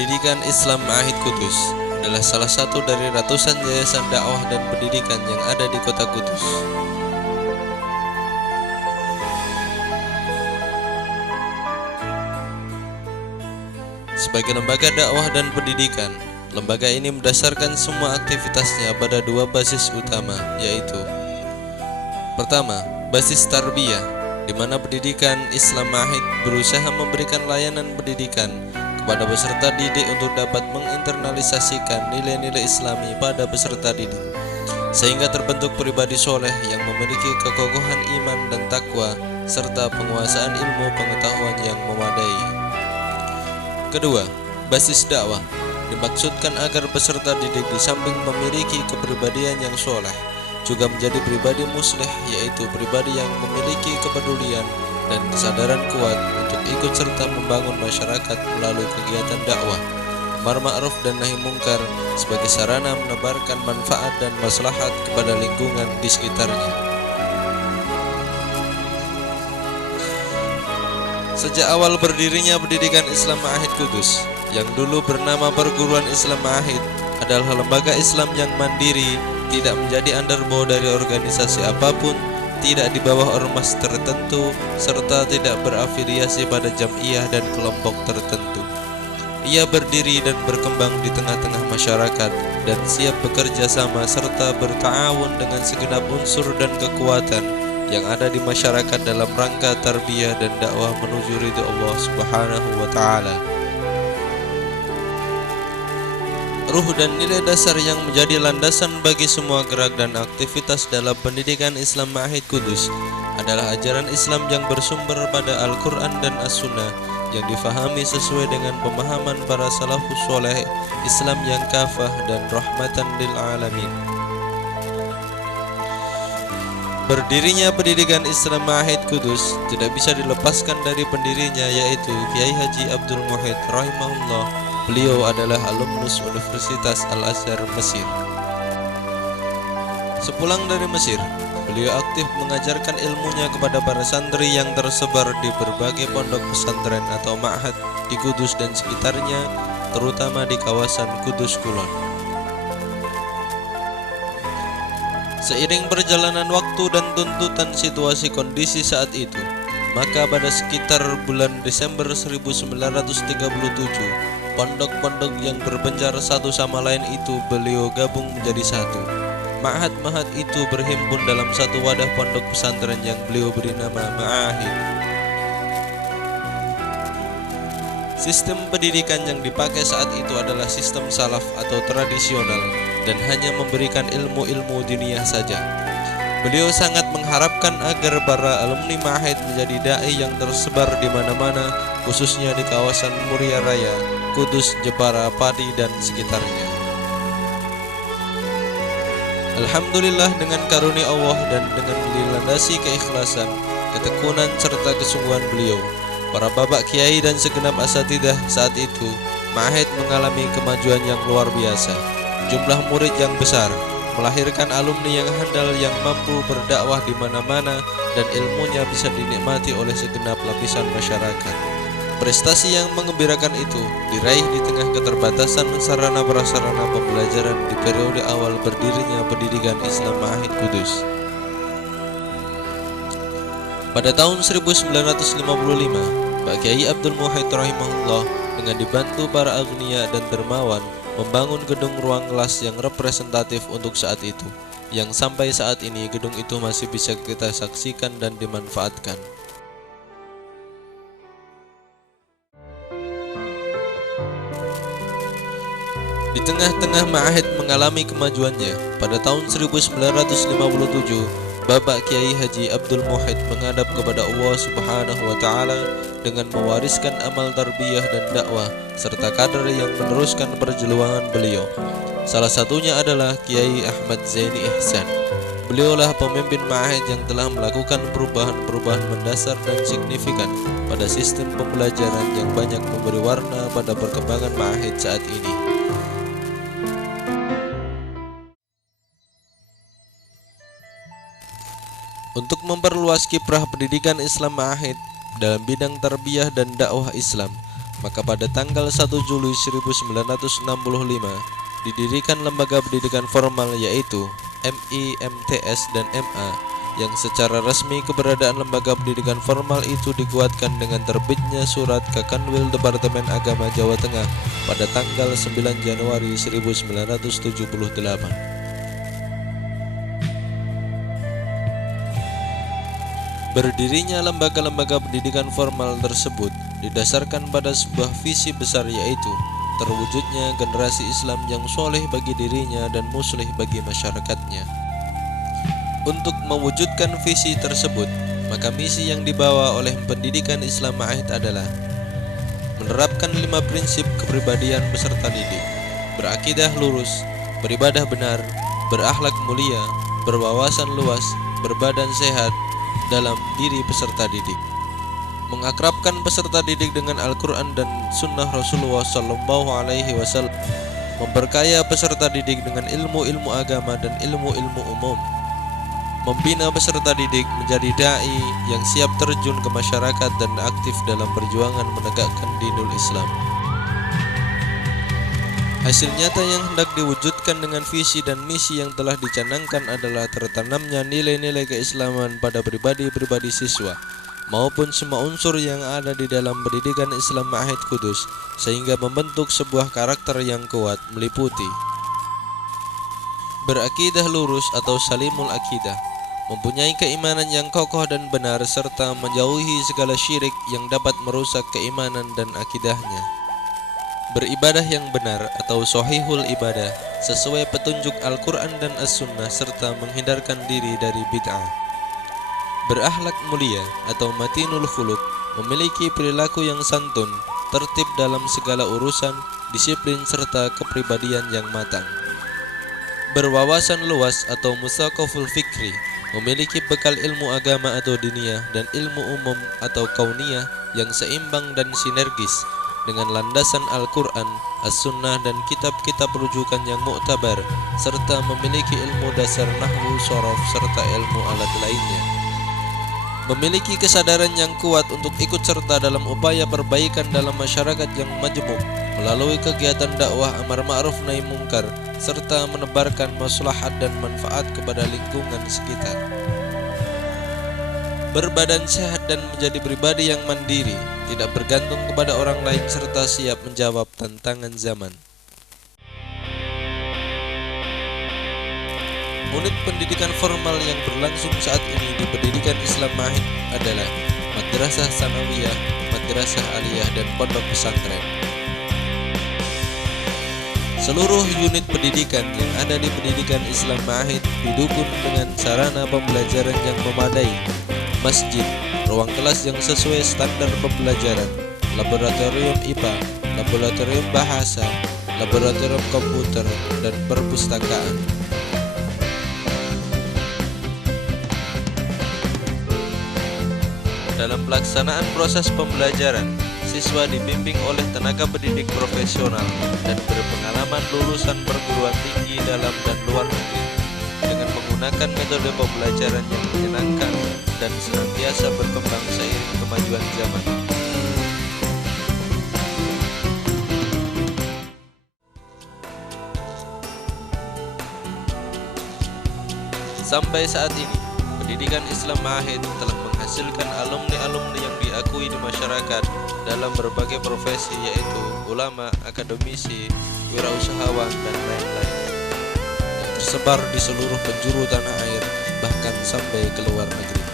Pendidikan Islam Ma'ahid Kudus adalah salah satu dari ratusan yayasan dakwah dan pendidikan yang ada di kota Kudus. Sebagai lembaga dakwah dan pendidikan, lembaga ini mendasarkan semua aktivitasnya pada dua basis utama, yaitu: pertama, basis tarbiyah, di mana pendidikan Islam Ma'ahid berusaha memberikan layanan pendidikan kepada peserta didik untuk dapat menginternalisasikan nilai-nilai Islami pada peserta didik, sehingga terbentuk pribadi soleh yang memiliki kekokohan iman dan takwa serta penguasaan ilmu pengetahuan yang memadai. Kedua, basis dakwah dimaksudkan agar peserta didik di samping memiliki kepribadian yang soleh, juga menjadi pribadi muslih, yaitu pribadi yang memiliki kepedulian dan kesadaran kuat untuk ikut serta membangun masyarakat melalui kegiatan dakwah, amar ma'ruf dan nahi mungkar sebagai sarana menebarkan manfaat dan maslahat kepada lingkungan di sekitarnya. Sejak awal berdirinya pendidikan Islam Ma'ahid Kudus, yang dulu bernama Perguruan Islam Ma'ahid, adalah lembaga Islam yang mandiri, tidak menjadi underbow dari organisasi apapun, tidak di bawah ormas tertentu, serta tidak berafiliasi pada jam'iyah dan kelompok tertentu. Ia berdiri dan berkembang di tengah-tengah masyarakat dan siap bekerja sama serta berta'awun dengan segenap unsur dan kekuatan yang ada di masyarakat dalam rangka tarbiyah dan dakwah menuju ridho Allah Subhanahu wa Ta'ala. Ruh dan nilai dasar yang menjadi landasan bagi semua gerak dan aktivitas dalam pendidikan Islam Ma'ahid Kudus adalah ajaran Islam yang bersumber pada Al-Quran dan As-Sunnah, yang difahami sesuai dengan pemahaman para salafus soleh, Islam yang kafah dan rahmatan lil alamin. Berdirinya pendidikan Islam Ma'ahid Kudus tidak bisa dilepaskan dari pendirinya, yaitu Kiai Haji Abdul Muhyidd rahimahullah. Beliau adalah alumnus Universitas Al-Azhar Mesir. Sepulang dari Mesir, beliau aktif mengajarkan ilmunya kepada para santri yang tersebar di berbagai pondok pesantren atau ma'had di Kudus dan sekitarnya, terutama di kawasan Kudus Kulon. Seiring perjalanan waktu dan tuntutan situasi kondisi saat itu, maka pada sekitar bulan Desember 1937, pondok-pondok yang berpencar satu sama lain itu beliau gabung menjadi satu. Ma'had-ma'had itu berhimpun dalam satu wadah pondok pesantren yang beliau beri nama Ma'ahid. Sistem pendidikan yang dipakai saat itu adalah sistem salaf atau tradisional dan hanya memberikan ilmu-ilmu diniyah saja. Beliau sangat mengharapkan agar para alumni Ma'ahid menjadi dai yang tersebar di mana-mana, khususnya di kawasan Muria Raya, Kudus, Jepara, Pati dan sekitarnya. Alhamdulillah, dengan karunia Allah dan dengan dilandasi keikhlasan, ketekunan serta kesungguhan beliau, para babak kiai dan segenap asatidah saat itu, Ma'ahid mengalami kemajuan yang luar biasa. Jumlah murid yang besar melahirkan alumni yang handal yang mampu berdakwah di mana-mana dan ilmunya bisa dinikmati oleh segenap lapisan masyarakat. Prestasi yang menggembirakan itu diraih di tengah keterbatasan sarana prasarana pembelajaran di periode awal berdirinya pendidikan Islam Ma'ahid Kudus. Pada tahun 1955, Pak Kiai Abdul Muhyidd rahimahullah dengan dibantu para agniya dan dermawan membangun gedung ruang kelas yang representatif untuk saat itu, yang sampai saat ini gedung itu masih bisa kita saksikan dan dimanfaatkan. Di tengah-tengah Ma'ahid mengalami kemajuannya, pada tahun 1957, Bapak Kiai Haji Abdul Muhyidd menghadap kepada Allah Subhanahu wa Ta'ala dengan mewariskan amal tarbiyah dan dakwah serta kader yang meneruskan perjuangan beliau. Salah satunya adalah Kiai Ahmad Zaini Ihsan. Beliaulah pemimpin Ma'ahid yang telah melakukan perubahan-perubahan mendasar dan signifikan pada sistem pembelajaran yang banyak memberi warna pada perkembangan Ma'ahid saat ini. Untuk memperluas kiprah pendidikan Islam Ma'ahid dalam bidang tarbiyah dan dakwah Islam, maka pada tanggal 1 Juli 1965 didirikan lembaga pendidikan formal yaitu MI, MTS, dan MA, yang secara resmi keberadaan lembaga pendidikan formal itu dikuatkan dengan terbitnya surat Kakanwil Departemen Agama Jawa Tengah pada tanggal 9 Januari 1978. Berdirinya lembaga-lembaga pendidikan formal tersebut didasarkan pada sebuah visi besar, yaitu terwujudnya generasi Islam yang soleh bagi dirinya dan muslih bagi masyarakatnya. Untuk mewujudkan visi tersebut, maka misi yang dibawa oleh pendidikan Islam Ma'ahid adalah menerapkan 5 prinsip kepribadian peserta didik: berakidah lurus, beribadah benar, berakhlak mulia, berwawasan luas, berbadan sehat dalam diri peserta didik, mengakrabkan peserta didik dengan Al-Quran dan Sunnah Rasulullah Sallallahu Alaihi Wasallam, memperkaya peserta didik dengan ilmu-ilmu agama dan ilmu-ilmu umum, membina peserta didik menjadi dai yang siap terjun ke masyarakat dan aktif dalam perjuangan menegakkan dinul Islam. Hasil nyata yang hendak diwujudkan dengan visi dan misi yang telah dicanangkan adalah tertanamnya nilai-nilai keislaman pada pribadi-pribadi siswa maupun semua unsur yang ada di dalam pendidikan Islam Ma'ahid Kudus, sehingga membentuk sebuah karakter yang kuat meliputi berakidah lurus atau salimul akidah, mempunyai keimanan yang kokoh dan benar, serta menjauhi segala syirik yang dapat merusak keimanan dan akidahnya, beribadah yang benar atau sahihul ibadah sesuai petunjuk Al-Quran dan As-Sunnah, serta menghindarkan diri dari bid'ah, berakhlak mulia atau matinul khuluq, memiliki perilaku yang santun, tertib dalam segala urusan, disiplin serta kepribadian yang matang, berwawasan luas atau musaqaful fikri, memiliki bekal ilmu agama atau diniyah dan ilmu umum atau kauniyah yang seimbang dan sinergis dengan landasan Al-Quran, As-Sunnah, dan kitab-kitab rujukan yang muktabar, serta memiliki ilmu dasar nahwu, sorof, serta ilmu alat lainnya, memiliki kesadaran yang kuat untuk ikut serta dalam upaya perbaikan dalam masyarakat yang majmuk melalui kegiatan dakwah amar ma'ruf nahi mungkar, serta menebarkan maslahat dan manfaat kepada lingkungan sekitar, berbadan sehat dan menjadi pribadi yang mandiri, tidak bergantung kepada orang lain, serta siap menjawab tantangan zaman. Unit pendidikan formal yang berlangsung saat ini di pendidikan Islam Ma'ahid adalah Madrasah Sanawiyah, Madrasah Aliyah, dan Pondok Pesantren. Seluruh unit pendidikan yang ada di pendidikan Islam Ma'ahid didukung dengan sarana pembelajaran yang memadai, masjid, ruang kelas yang sesuai standar pembelajaran, laboratorium IPA, laboratorium bahasa, laboratorium komputer, dan perpustakaan. Dalam pelaksanaan proses pembelajaran, siswa dibimbing oleh tenaga pendidik profesional dan berpengalaman lulusan perguruan tinggi dalam dan luar negeri, dengan menggunakan metode pembelajaran yang menyenangkan dan senantiasa berkembang seiring kemajuan zaman. Sampai saat ini, pendidikan Islam Ma'ahid telah menghasilkan alumni-alumni yang diakui di masyarakat dalam berbagai profesi, yaitu ulama, akademisi, wirausahawan, dan lain-lain, yang tersebar di seluruh penjuru tanah air, bahkan sampai ke luar negeri.